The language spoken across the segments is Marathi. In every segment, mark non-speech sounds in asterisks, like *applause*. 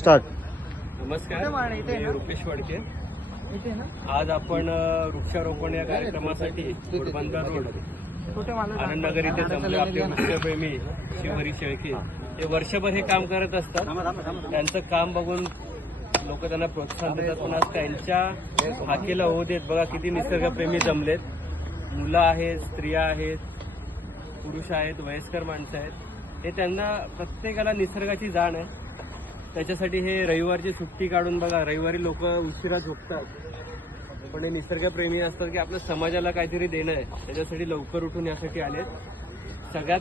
स्टार्ट नमस्कार मी रुपेश वडके. आज आपण वृक्षारोपण या कार्यक्रमासाठी घोडबंदर रोड आनंदनगर इथे जमले आपले वृक्षप्रेमी शिवहरी शेळके. ते वर्षभर हे काम करत असतात. त्यांचं काम बघून लोक त्यांना प्रोत्साहन देतात. पण आज त्यांच्या हाकेला होऊ देत बघा किती निसर्गप्रेमी जमलेत. मुलं आहेत स्त्रिया आहेत पुरुष आहेत वयस्कर माणसं आहेत. हे त्यांना प्रत्येकाला निसर्गाची जाण आहे. त्याच्यासाठी हे रविवारची सुट्टी काढून बघा. रविवारी लोक उशिरा झोपतात. पण हे निसर्गप्रेमी असतात की आपल्या समाजाला काहीतरी देणं आहे. त्याच्यासाठी लवकर उठून यासाठी आलेत. सगळ्यात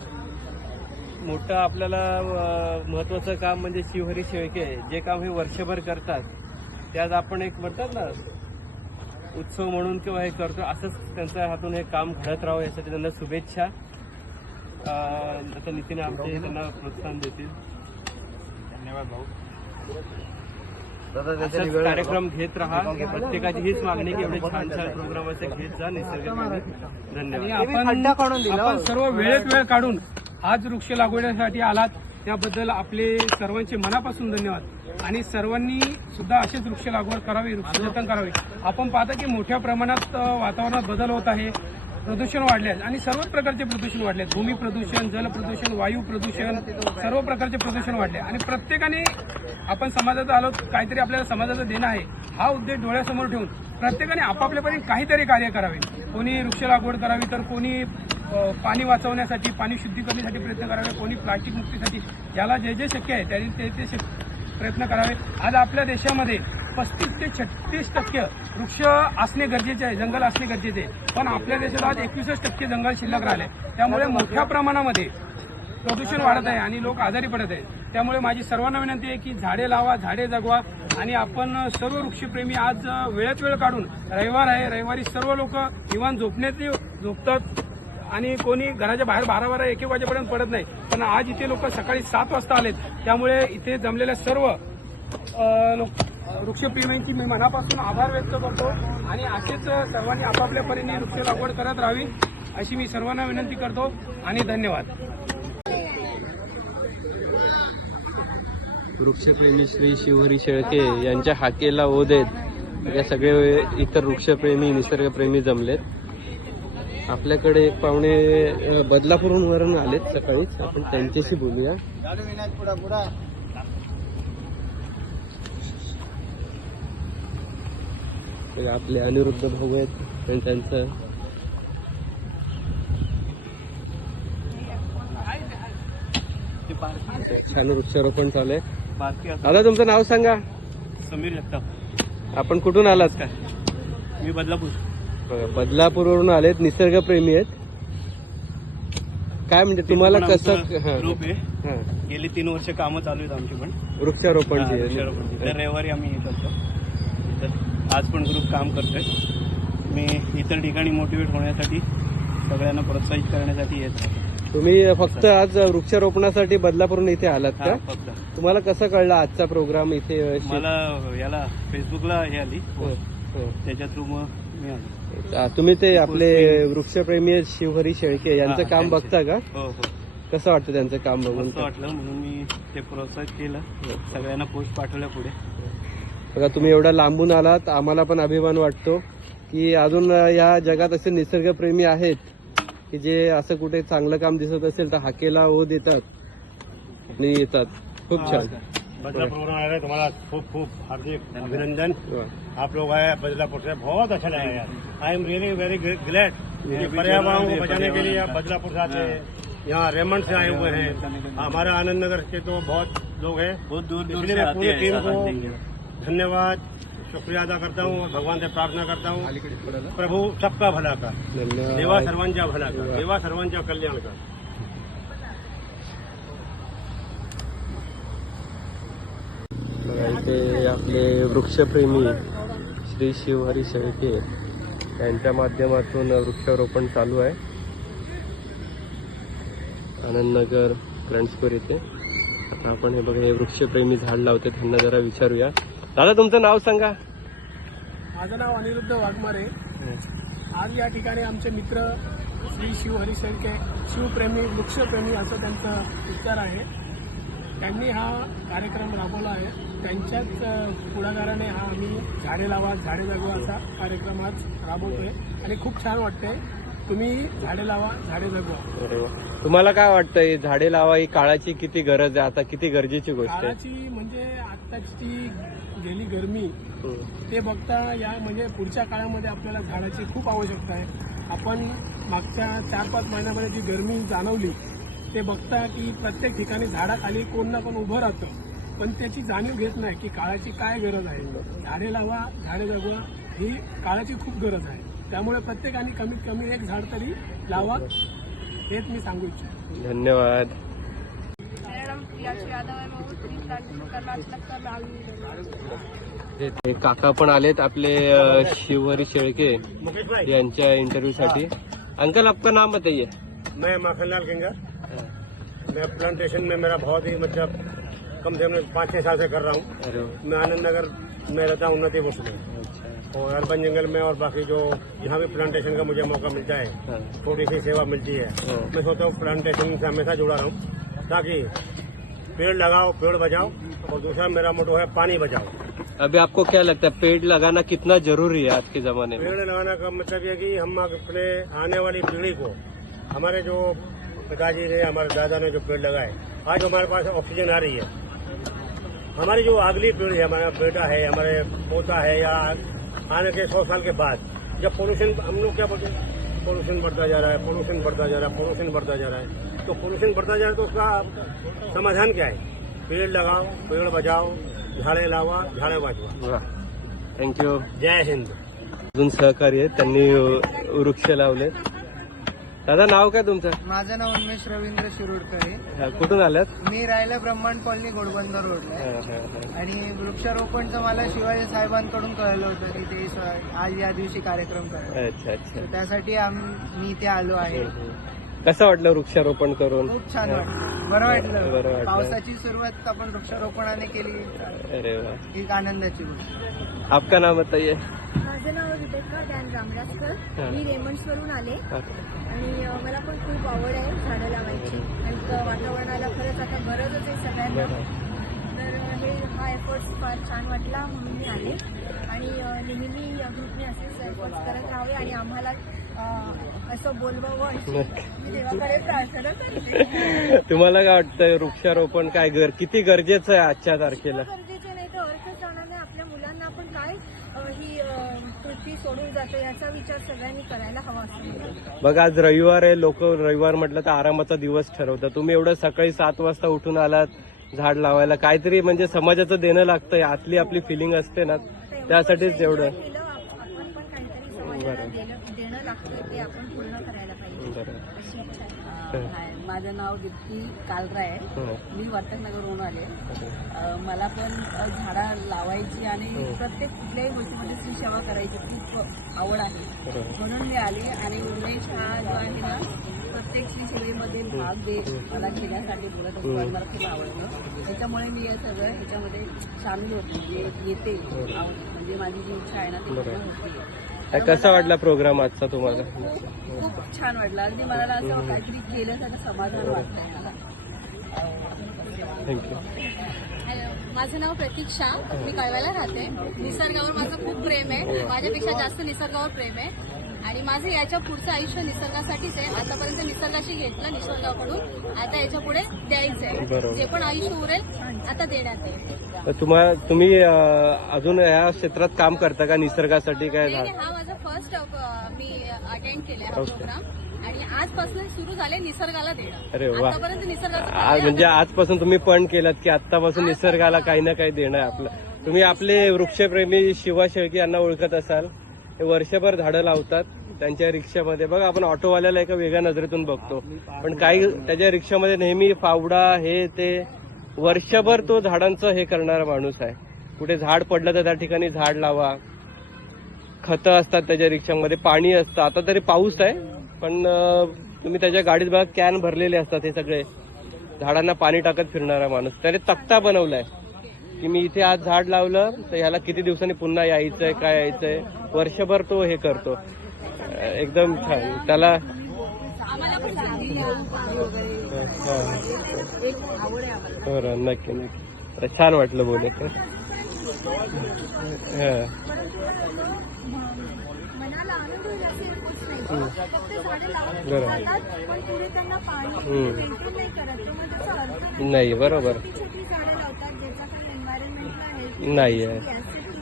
मोठं आपल्याला महत्त्वाचं महत्वाचं काम म्हणजे शिवहरी शेळके जे काम हे वर्षभर करतात. त्यात आपण एक म्हणतात ना उत्सव म्हणून किंवा हे करतो. असंच त्यांच्या हातून हे काम घडत राहावं यासाठी त्यांना शुभेच्छा. आता नितीन आमचे त्यांना प्रोत्साहन देतील. धन्यवाद भाऊ. असाच कार्यक्रम घेत राहा. प्रत्येकाची हीच मागणी की एवढे छान छान प्रोग्राम असे घेत जा निसर्ग धन्यवाद. आपण आपण सर्व वेळेत वेळ काढून आज वृक्ष लागवडीसाठी आलात. त्याबद्दल आपले सर्वांचे मनापासून धन्यवाद. आणि सर्वांनी सुद्धा असेच वृक्ष लागवड करावी वृक्ष जतन करावे. आपण पाहता की मोठ्या प्रमाणात वातावरणात बदल होत आहे. प्रदूषण वाढले आहेत. आणि सर्वच प्रकारचे प्रदूषण वाढले आहेत. भूमी प्रदूषण जल प्रदूषण वायू प्रदूषण सर्व प्रकारचे प्रदूषण वाढले. आणि प्रत्येकाने आपण समाजाचं आलो काहीतरी आपल्याला समाजाचं देणं आहे हा उद्देश डोळ्यासमोर ठेवून प्रत्येकाने आपापल्यापर्यंत काहीतरी कार्य करावे. कोणी वृक्ष लागवड करावी तर कोणी पाणी वाचवण्यासाठी पाणी शुद्धीकरणासाठी प्रयत्न करावे कोणी प्लास्टिक मुक्तीसाठी. याला जे जे शक्य आहे त्याने ते ते शक- प्रयत्न करावे. आज आपल्या देशामध्ये पस्तीस ते छत्तीस टक्के वृक्ष असणे गरजेचे आहे जंगल असणे गरजेचे आहे. पण आपल्या देशात आज एकवीसच टक्के जंगल शिल्लक राहिले. त्यामुळे मोठ्या प्रमाणामध्ये प्रदूषण वाढत आहे आणि लोक आजारी पडत आहेत. त्यामुळे माझी सर्वांना विनंती आहे की झाडे लावा झाडे जगवा आणि आपण सर्व वृक्षप्रेमी आज वेळेत वेळ काढून रविवार आहे. रविवारी सर्व लोक निवांत झोपण्यात झोपतात आणि कोणी घराच्या बाहेर बारा बारा एक एक वाजेपर्यंत पडत नाही. पण आज इथे लोक सकाळी सात वाजता आलेत. त्यामुळे इथे जमलेल्या सर्व लोक वृक्षप्रेमींची मी मनापासून आभार व्यक्त करतो आणि असेच सर्वांनी आपापल्या परीने वृक्ष लागवड करत राहावी अशी मी सर्वांना विनंती करतो आणि धन्यवाद. वृक्षप्रेमी श्री शिवहरी शेळके यांच्या हाकेला ओ देत या सगळे इतर वृक्षप्रेमी निसर्गप्रेमी जमलेत. आपल्याकडे एक पाहुणे अ, बदलापूरहून वरून आलेत सकाळीच. आपण त्यांच्याशी बोलूया. ते आपले अनिरुद्ध भाऊ आहेत आणि त्यांचं. छान वृक्षारोपण चालू आहे. दादा तुमचं नाव सांगा. समीर जगताप. आपण कुठून आलात? काय मी बदलापूर. बदलापूरवरून आलेत निसर्गप्रेमी आहेत. काय म्हणजे तुम्हाला कसं हा, ग्रुप आहे. हा. गेली तीन वर्ष कामं चालू आहेत आमची पण. हा. दर रविवारी आम्ही येत असतो. आज पण ग्रुप काम करतोय. मी इतर ठिकाणी मोटिवेट होण्यासाठी सगळ्यांना प्रोत्साहित करण्यासाठी येत आहे. तुम्ही फक्त आज वृक्षारोपणासाठी बदलापूरून इथे आलात का? फक्त. तुम्हाला कसं कळलं आजचा प्रोग्राम इथे मला याला फेसबुकला हे आली हो, हो. त्याच्या थ्रू मग मी आलो. आ, तुम्ही ते आपले वृक्षप्रेमी शिवहरी शेळके यांचं हा, काम त्यांचे. बघता का? हो हो. कसं वाटतं त्यांचं काम बघून? मस्त वाटलं म्हणून मी ते प्रोत्साहित केलं. सगळ्यांना पोस्ट पाठवल्या पुढे. बघा तुम्ही एवढा लांबून आलात आम्हाला पण अभिमान वाटतो की अजून या जगात असे निसर्गप्रेमी आहेत की जे असं कुठे चांगलं काम दिसत असेल तर हाकेला ओ देतात आणि येतात. खूप छान. बदलापुर आए हैं तुम्हारा खूब खूब हार्दिक अभिनंदन. वा. आप लोग आए बदलापुर से बहुत अच्छा लगा यार. I am really very glad कि पर्यावरण को बचाने के लिए आप बदलापुर से आते हैं यहाँ रेमंड से आए हुए हैं. हमारा आनंद नगर के तो बहुत लोग हैं. बहुत दूर दूर पूरी हैं टीम को धन्यवाद। शुक्रिया अदा करता हूँ और भगवान से प्रार्थना करता हूँ। प्रभु सबका भला का देवा सर्वांच्या भला का देवा सर्वांच्या कल्याण का इथे आपले वृक्षप्रेमी श्री शिवहरी शेळके यांच्या माध्यमातून वृक्षारोपण चालू आहे. आनंदनगर करंजपूर इथे. आता आपण हे बघा हे वृक्षप्रेमी झाड लावते त्यांना जरा विचारूया. दादा तुमचं नाव सांगा. माझं नाव अनिरुद्ध वाघमारे. आज या ठिकाणी आमचे मित्र श्री शिवहरी शेळके शिवप्रेमी वृक्षप्रेमी असं त्यांचं विचार आहे. त्यांनी हा कार्यक्रम राबवला आहे. त्यांच्याच पुढाकाराने हा आम्ही झाडे लावा झाडे जगवा असा कार्यक्रम आज राबवतोय. आणि खूप छान वाटतंय. तुम्ही झाडे लावा झाडे जगवा. अरे वा. तुम्हाला काय वाटतं ही झाडे लावा ही काळाची किती गरज आहे? आता किती गरजेची गोष्ट आहे? काळाची म्हणजे आत्ताची गेली गरमी हम्म. ते बघता या म्हणजे पुढच्या काळामध्ये आपल्याला झाडाची खूप आवश्यकता आहे. आपण मागच्या चार पाच महिन्यामध्ये जी गरमी जाणवली ते बघता की प्रत्येक ठिकाणी झाडाखाली कोण ना कोण उभं राहतं. पण त्याची जाणीव घेत नाही की काळाची काय गरज आहे. झाडे लावा झाडे जगवा ही काळाची खूप गरज आहे. त्यामुळे प्रत्येकाने कमीत कमी एक झाड तरी लावा हेच मी सांगू इच्छितो. धन्यवाद. काका पण आलेत आपले शिवहरी शेळके यांच्या इंटरव्यू साठी. अंकल आपका नाम बताइए. मैं माखनलाल किंगा। मैं प्लांटेशन में मेरा बहुत ही मतलब कम से कम पाँच छह साल से कर रहा हूँ। मैं आनंद नगर में रहता हूँ उन्नति बुश अच्छा। और अर्बन जंगल में और बाकी जो जहाँ भी प्लांटेशन का मुझे मौका मिलता है हाँ. थोड़ी सी सेवा मिलती है। हाँ. मैं सोचता हूँ प्लांटेशन से हमेशा जुड़ा रहूँ ताकि पेड़ लगाओ पेड़ बचाओ और दूसरा मेरा मोटो है पानी बचाओ अभी आपको क्या लगता है पेड़ लगाना कितना ज़रूरी है आज के जमाने में? पेड़ लगाना का मतलब ये कि हम अपने आने वाली पीढ़ी को हमारे जो पिताजी ने हमारे दादा ने जो पेड़ लगाए आज हमारे पास ऑक्सीजन आ रही है। हमारी जो अगली पीढ़ी है हमारा बेटा है हमारे पोता है या आने के सौ साल के बाद जब पोल्यूशन हम लोग क्या बोलते हैं? पोल्यूशन बढ़ता जा रहा है पोल्यूशन बढ़ता जा रहा है पोल्यूशन बढ़ता जा रहा है। तो पोल्यूशन बढ़ता जा रहा है तो उसका समाधान क्या है? पेड़ लगाओ पेड़ बचाओ झाड़े लावा झाड़े वाचवा थँक्यू जय हिंद। अजून सहकारी आहेत त्यांनी वृक्ष लावले दादा नाव काय तुमचं? माझं नाव उन्मेष रवींद्र शिरोडकर आहे. हा, कुठून आल्यात मी राहिला ब्रह्मांड कॉलनी घोडबंदर रोडला आहे. हा, हा, हा. आणि वृक्षारोपणचं मला शिवाजी साहेबांकडून कळलं होतं की ते स- आज या दिवशी कार्यक्रम करतात. अच्छा अच्छा. तर त्यासाठी आम- मी इथे आलो आहे. कसं वाटलं वृक्षारोपण करून? खूप छान वाटलं. बरं बरं वाटलं वाटलं. पावसाची सुरुवात आपण वृक्षारोपणाने केली. अरे वा. एक आनंदाची गोष्ट. आपका नाम बताइए. माझं नाव रिबेका डॅन रामराजकर. मी रेमंड्सवरून आले. आणि मला पण खूप आवड आहे झाडं लावायची. आणि वातावरणाला खरंच आता गरजच आहे सगळ्यांना. तर हे हा एफर्ट्स फार छान वाटला म्हणून मी आले. आणि नेहमी या ग्रुपने असेच एफर्ट्स करत राहावे आणि आम्हाला असं बोलवावं मी देवाकडे प्रार्थना करते. *laughs* तुम्हाला काय वाटतं वृक्षारोपण काय गर किती गरजेचं आहे आजच्या तारखेला गरजेचे नाही तर अर्थकारणाने आपल्या मुलांना आपण काय अ, ही अ, पृथ्वी सोडून जातो याचा विचार सगळ्यांनी करायला हवा असं. मला वाटतं. बघ आज रविवार आहे लोक रविवार म्हटलं तर आरामाचा दिवस ठरवतात. तुम्ही एवढं सकाळी सात वाजता उठून आलात झाड लावायला. काहीतरी म्हणजे समाजाचं देणं लागतं आतली आपली फिलिंग असते ना त्यासाठीच एवढं देणं लागतं ते आपण पूर्ण करायला पाहिजे. हाय, माझं नाव दीप्ती कालरा आहे. मी वर्तकनगरवरून आले. अ, मला पण अ, झाडं लावायची आणि प्रत्येक कुठल्याही गोष्टीमध्ये स्त्री सेवा करायची खूप आवड आहे. म्हणून मी आले आणि उमेश हा जो आहे ना प्रत्येक स्त्री सेवेमध्ये भाग दे मला घेण्यासाठी बोलत असतो. आणि मला खूप आवडतं. त्याच्यामुळे मी हे सगळं ह्याच्यामध्ये सामील होते. म्हणजे येते. आव- म्हणजे माझी जी इच्छा आहे ना ती पूर्ण होते. काय कसा वाटला प्रोग्राम आजचा तुम्हाला? खूप खूप छान वाटलं. अगदी मला असं काहीतरी केल्यासारखं समाधान वाटतंय मला. थँक्यू माझं नाव प्रतीक्षा. मी कळव्याला राहते. निसर्गावर माझं खूप प्रेम आहे. माझ्यापेक्षा जास्त निसर्गावर प्रेम आहे. आणि माझं याच्या पुढचं आयुष्य निसर्गासाठीच आहे. आतापर्यंत निसर्गाशी घेतलं निसर्गाकडून. आता याच्यापुढे द्यायचं आहे. जे पण आयुष्य उरेल आता देण्यात येईल. तर तुम्हाला तुम्ही अजून ह्या क्षेत्रात काम करता का निसर्गासाठी काय हा माझा फर्स्ट मी अटेंड केलाय हा Okay. प्रोग्राम आणि आजपासून सुरू झाले निसर्गाला देणं. अरे वा. आतापर्यंत निसर्गाचं कार्य म्हणजे आजपासून तुम्ही पण केलात की आतापासून निसर्गाला काही ना काही देणं आहे आपलं. तुम्ही आपले वृक्षप्रेमी शिवा शेळके यांना ओळखत असाल. ते वर्षभर झाडं लावतात. त्यांच्या रिक्षामध्ये बघा आपण ऑटोवाल्याला एका वेगळ्या नजरेतून बघतो. पण काही त्याच्या रिक्षामध्ये नेहमी फावडा हे ते वर्षभर तो झाडांचं हे करणारा माणूस आहे. कुठे झाड पडलं तर त्या ठिकाणी झाड लावा. खतं असतात त्याच्या रिक्षामध्ये पाणी असतं. आता तरी पाऊस आहे पण तुम्ही त्याच्या गाडीत बघा कॅन भरलेले असतात हे सगळे. झाडांना पाणी टाकत फिरणारा माणूस. त्याने तक्ता बनवलाय. की मी इथे आज झाड लावलं तर ह्याला किती दिवसांनी पुन्हा यायचंय काय यायचंय? वर्षभर तो हे करतो. एकदम छान. त्याला बरं नक्की नक्की. छान वाटलं बोलत मनाला आनंद होईल असे एफर्ट्स नाही फक्त झाडं लावून बरोबर. जातात पण पुढे त्यांना पाणी हम्म. मेंटेन नाही करत तर मग त्याचा अर्थ नाही नाही बरोबर छोटी छोटी झाडं लावतात ज्याचा काही एन्व्हायरमेंटला हेल्प नाही आहे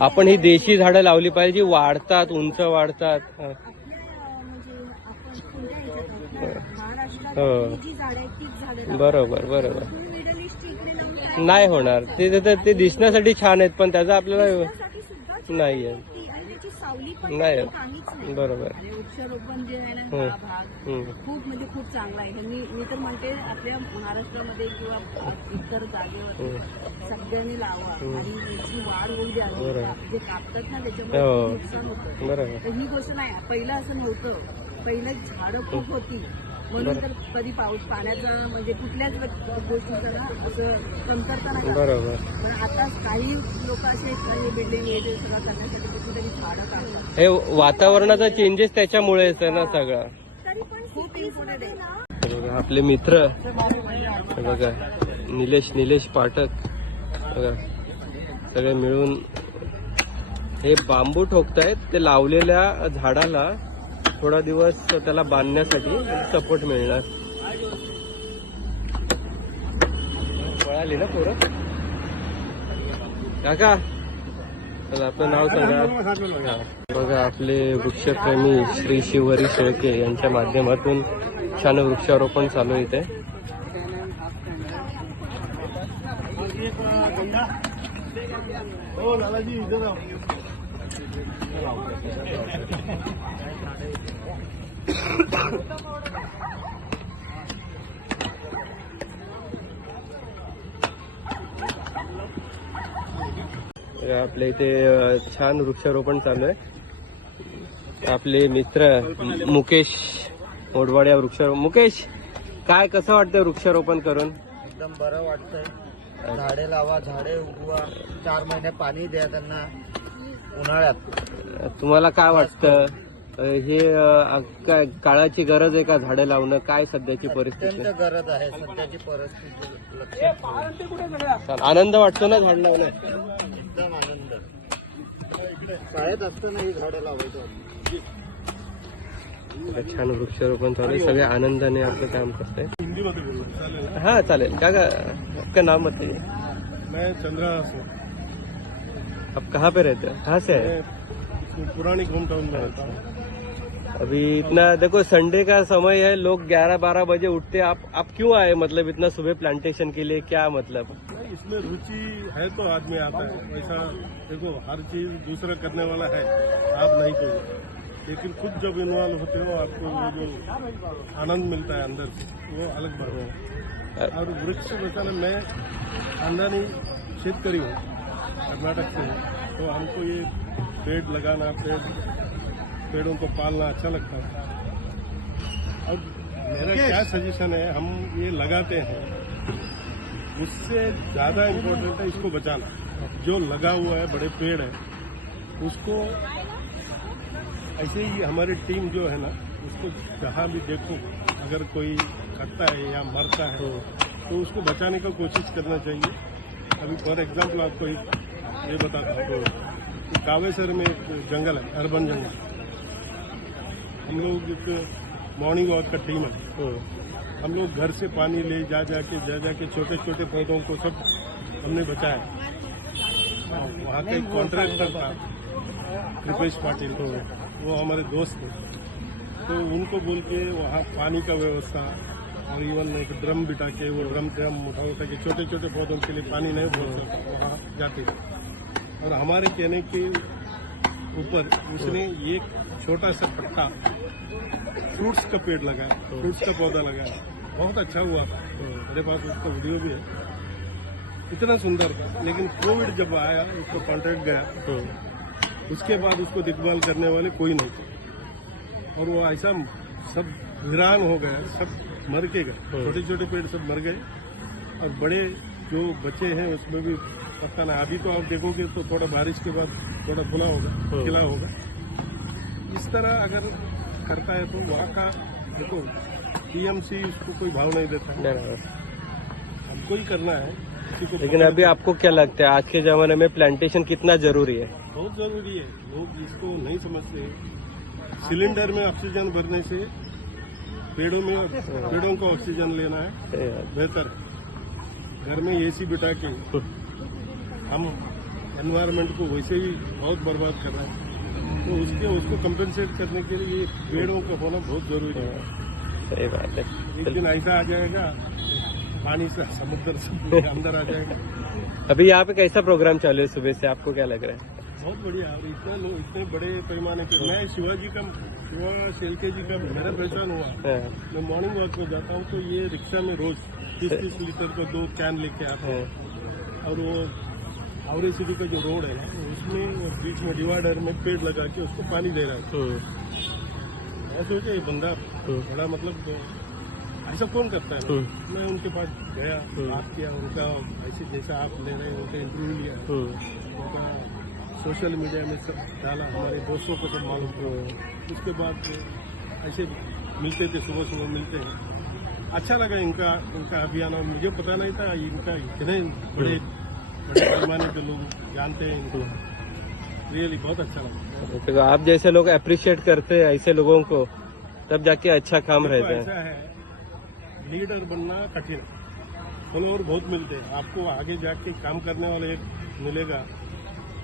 आपण ही देशी झाडं लावली पाहिजे जी वाढतात उंच वाढतात हा. म्हणजे आपण कोणत्या ह्याच्यात आपल्या महाराष्ट्रात जी झाडं आहेत तीच झाडं लावतात. बरोबर बरोबर तुम्ही मिडल ईस्टची इकडे लावून काय नाही होणार. ते ते- ते दिसण्यासाठी छान आहेत पण त्याचा आपल्याला दिसण्यासाठी सुद्धा छान नाही आहे. ती आणि त्याची सावली पण नाही त्याची काहीच नाही. बरोबर. आणि वृक्षारोपण जे आहे ना हं. भाग हम्म. खूप म्हणजे खूप चांगला आहे. मी मी तर म्हणते आपल्या महाराष्ट्रामध्ये किंवा इतर जागेवर सगळ्यांनी लावा. आणि याची वाढ होऊ द्या बरोबर. जे कापतात ना त्याच्यामुळे हो. खूप नुकसान होतं. बरोबर. तर ही गोष्ट नाही. पहिलं असं नव्हतं. पहिलं झाडं खूप होती. म्हणून तर कधी पाऊस पाण्याचा म्हणजे कुठल्याच गोष्टीचा ना असं कमतरता नाही बरोबर. पण आता काही लोक असे आहेत ना, हे बिल्डिंग हे सगळं करण्यासाठी कुठेतरी झाडं काढतात. हे वातावरणाचा चेंजेस त्याच्यामुळेच आहे ना सगळं. तरी पण बघा आपले मित्र. बघा निलेश निलेश पाठक. बघा सगळे मिळून हे बांबू ठोकतायत ते लावलेल्या झाडाला थोडा दिवस त्याला बांधण्यासाठी सपोर्ट मिळणार पळाली ना पोरं काका चला आपलं नाव सांगा बघा आपले वृक्षप्रेमी श्री शिवहरी शेळके यांच्या माध्यमातून छान वृक्षारोपण चालू इथे हो लालाजी इथं आपल्या इथे छान वृक्षारोपण चालू आहे. आपले मित्र मुकेश मोडवाड्या वृक्षारोपण मुकेश काय कसं वाटतं वृक्षारोपण करून? एकदम बरं वाटतंय. झाडे लावा झाडे उगवा. चार महिने पाणी द्या त्यांना. उन्हाळ्यात. तुम्हाला काय वाटतं? अ, हे अ, काय काळाची गरज आहे का झाडं लावणं? काय सध्याची परिस्थिती अत्यंत गरज आहे सध्याची परिस्थिती लक्षात ठेवून. छान. आनंद वाटतो ना झाड लावणं एकदम आनंद. शाळेत असताना ही झाडं लावायचं छान वृक्षारोपण चालू आहे. सगळे आनंदाने आपलं काम करताय. चालेल? हाँ चालेल. काका आपका नाम बताइए मैं चंद्रा आप कहाँ पे रहते हो? कहाँ से आए? पुरानी होम टाउन में रहता हूँ। अभी इतना देखो संडे का समय है लोग 11-12 बजे उठते आप आप क्यों आए? मतलब इतना सुबह प्लांटेशन के लिए क्या मतलब? इसमें रुचि है तो आदमी आता है। ऐसा देखो हर चीज़ दूसरा करने वाला है। आप नहीं कोई। लेकिन खुद जब इन्वॉल्व होते हो आपको वो जो आनंद मिलता है अंदर से वो अलग बात है। और वृक्ष बचाना मैं खानदानी शेतकरी हूँ। कर्नाटक से हूँ। तो हमको ये पेड़ लगाना पेड़ पेड़ों को पालना अच्छा लगता है। और मेरा क्या सजेशन है हम ये लगाते हैं। उससे ज़्यादा इम्पोर्टेंट है इसको बचाना। जो लगा हुआ है बड़े पेड़ है उसको ऐसे ही हमारी टीम जो है ना उसको जहाँ भी देखो अगर कोई करता है या मरता है तो उसको बचाने का कोशिश करना चाहिए। अभी फॉर एग्ज़ाम्पल आपको एक ये बताता हूँ कि कावेसर में एक जंगल है, अर्बन जंगल। हम लोग एक मॉर्निंग वॉक का टीम है। तो हम लोग घर से पानी ले, जा जाके जा जाके छोटे छोटे पौधों को सब हमने बचाया। वहाँ के कॉन्ट्रैक्टर था कृपेश पाटिल तो वो हमारे दोस्त थे। तो उनको बोल के वहाँ पानी का व्यवस्था और इवन एक ड्रम बिठा के, वो ड्रम ड्रम उठा उठा के छोटे छोटे पौधों के लिए पानी नहीं बोल सकता वहाँ जाते थे। और हमारे कहने के ऊपर उसने एक छोटा सा पट्टा फ्रूट्स का पेड़ लगाया फ्रूट्स का पौधा लगाया। बहुत अच्छा हुआ। मेरे पास उसका वीडियो भी है। इतना सुंदर था। लेकिन कोविड जब आया, उसको कॉन्ट्रैक्ट गया, उसके बाद उसको देखभाल करने वाले कोई नहीं थे। और वो ऐसा सब वीरान हो गया, सब मर के गए। छोटे छोटे पेड़ सब मर गए। और बड़े जो बचे हैं, उसमें भी पता नहीं अभी तो आप देखोगे तो थोड़ा बारिश के बाद थोड़ा खुला होगा खिला होगा। इस तरह अगर करता है तो वहाँ का देखो टीएमसी उसको कोई भाव नहीं देता। है हमको ही करना है लेकिन अभी आपको क्या लगता है आज के जमाने में प्लांटेशन कितना ज़रूरी है? बहुत ज़रूरी है। लोग इसको नहीं समझते। सिलेंडर में ऑक्सीजन भरने से पेड़ों में पेड़ों को ऑक्सीजन लेना है। बेहतर है। घर में एसी बिठा के हम एनवायरनमेंट को वैसे ही बहुत बर्बाद कर रहे हैं। तो उसके उसको कंपेंसेट करने के लिए पेड़ों का होना बहुत ज़रूरी है। सही बात है। एक दिन ऐसा आ जाएगा पानी से समुद्र से अंदर आ जाएगा। अभी यहाँ पे कैसा प्रोग्राम चालू है सुबह से? आपको क्या लग रहा है? बहुत बढ़िया और इतना लोग इतने बड़े पैमाने पे। मैं शिवाजी का शिवा शेलके जी का मेरा पहचान हुआ। हाँ, मैं मॉर्निंग वॉक में जाता हूँ तो ये रिक्शा में रोज तीस तीस लीटर का दो कैन लेके आता हाँ, हूँ। और वो हावड़े सिटी का जो रोड है ना उसमें बीच में डिवाइडर में पेड़ लगा के उसको पानी दे रहा है हम्म, मैं सोचा ये बंदा हम्म। बड़ा मतलब ऐसा कौन करता है हम्म। मैं उनके पास गया। बात किया उनका ऐसे जैसा आप ले रहे हैं उनका इंटरव्यू लिया उनका सोशल मीडिया में सब डाला हमारे दोस्तों को सब मालूम। उसके बाद ऐसे मिलते थे सुबह सुबह मिलते हैं अच्छा लगा इनका इनका अभियान और मुझे पता नहीं था इनका इतने बड़े बड़े पे लोग जानते हैं इनको। रियली बहुत अच्छा लगा। तो आप जैसे लोग अप्रिशिएट करते हैं ऐसे लोगों को तब जाके अच्छा काम रहता है। है लीडर बनना कठिन। फॉलोअर बहुत मिलते हैं। आपको आगे जाके काम करने वाले एक मिलेगा।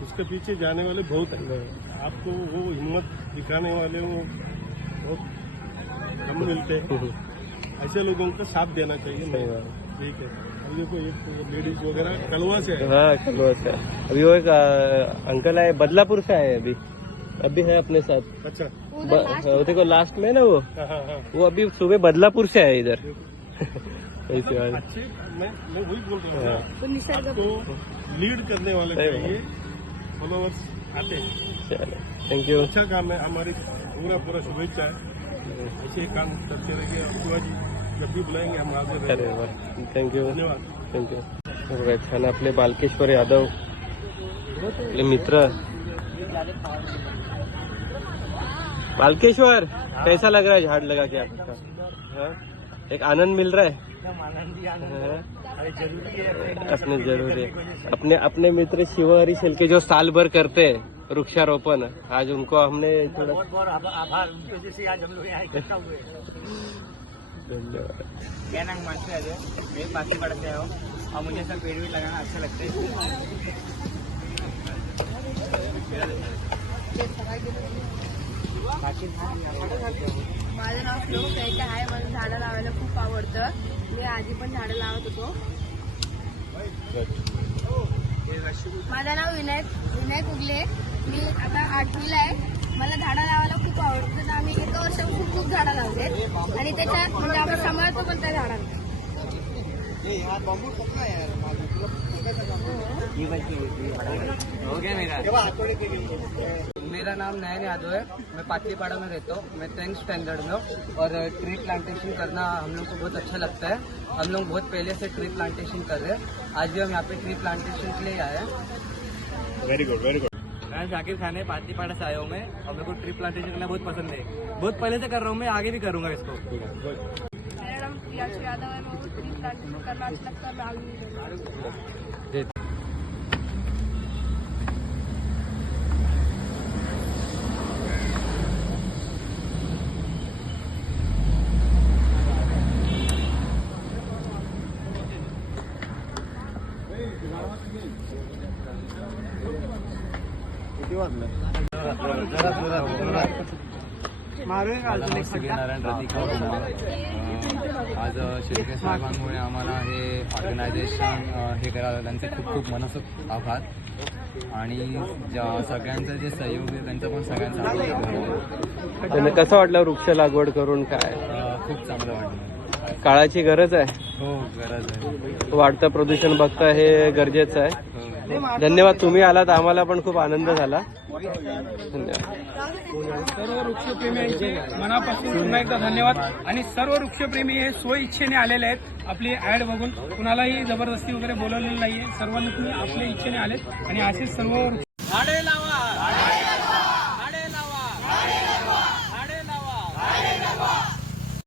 उसके पीछे जाने वाले बहुत हैं। आपको वो हिम्मत दिखाने वाले वो बहुत कम मिलते हैं। हम्म, ऐसे लोगों का साथ देना चाहिए। ठीक है। देखो एक लेडीज़ वगैरह कलवा से है हाँ कलवा से अभी वो एक अंकल आए बदलापुर से आए अभी। अभी है अपने साथ। अच्छा। ब- हाँ, देखो लास्ट में ना वो? हाँ हाँ वो अभी सुबह बदलापुर से आए इधर। ऐसी *laughs* बात अच्छे मैं मैं वही बोल रहा हूँ। हाँ। तो लीड करने वाले चाहिए फॉलोअर्स आते हैं। थैंक यू अच्छा काम है हमारी पूरा पूरा शुभेच्छा है। ऐसे काम करते रहिए। शिवाजी जब भी बुलाएँगे हम हाजिर अरे वा थँक्यू धन्यवाद। थँक्यू छान आपले बालकेश्वर यादव आपले मित्र। बालकेश्वर कैसा लग रहा है? झाड़ लगा के आपका। हाँ? एक आनंद मिल रहा है? हाँ? अपने ज़रूरी है। अपने अपने मित्र शिवहरी शेलके जो साल भर करते हैं वृक्षारोपण आज उनको हमने थोड़ा आभार। उनकी वजह से आज हम लोग यहाँ इकट्ठा हुए धन्यवाद मेरा नाम हिमांशु यादव है मैं पासी पढ़ते हो। और मुझे ऐसा पेड़ भी लगाना अच्छा लगता है। माझं नाव फ्लो दैत आहे. मला झाडं लावायला खूप आवडतं. मी आधी पण झाडं लावत होतो. माझं नाव विनायक विनायक उगले. मी आता आठवीला आहे. मला झाडं लावायला खूप आवडतं. तर आम्ही एका वर्षापासून खूप झाडं लावले आणि त्याच्यात म्हणजे आपण सांभाळतो पण त्या झाडांना. मेरा. मेरा नाम नयन यादव है. मैं पाटलीपाड़ा में रहता हूँ. मैं टेंथ स्टैंडर्ड में हूँ. और ट्री प्लांटेशन करना हम लोग को बहुत अच्छा लगता है. हम लोग बहुत पहले से ट्री प्लांटेशन कर रहे हैं. आज भी हम यहाँ पे ट्री प्लांटेशन के लिए आए हैं. वेरी गुड वेरी गुड मैं जाकिर खान है पाटलीपाड़ा से आया हूँ मैं और मेरे को ट्री प्लांटेशन करना बहुत पसंद है। बहुत पहले से कर रहा हूँ, मैं आगे भी करूँगा इसको। मेरा नाम यादव है ट्री प्लांटेशन करना अच्छा लगता है मैं आगे आज शेळके साहेबांमुळे आम्हाला हे ऑर्गनायझेशन हे करायला त्यांचे खूप खूप मनसोक्त आभार. आणि सगळ्यांचं जे सहयोग आहे त्यांचा पण सगळ्यांचा कसं वाटलं वृक्ष लागवड करून काय? खूप चांगलं वाटलं. काळाची गरज आहे. हो गरज आहे. वाढतं प्रदूषण बघता हे गरजेचं आहे. हो. धन्यवाद तुम्ही आलात. आम्हाला पण खूप आनंद झाला. सर्व वृक्षप्रेमींचे मनापासून पुन्हा एकदा धन्यवाद. आणि सर्व वृक्षप्रेमी हे स्वइच्छेने आलेले आहेत. आपली ऍड बघून कुणालाही जबरदस्ती वगैरे बोलवलेली नाहीये. सर्वांनी तुम्ही आपल्या इच्छेने आलेत. आणि असेच सर्व वृक्ष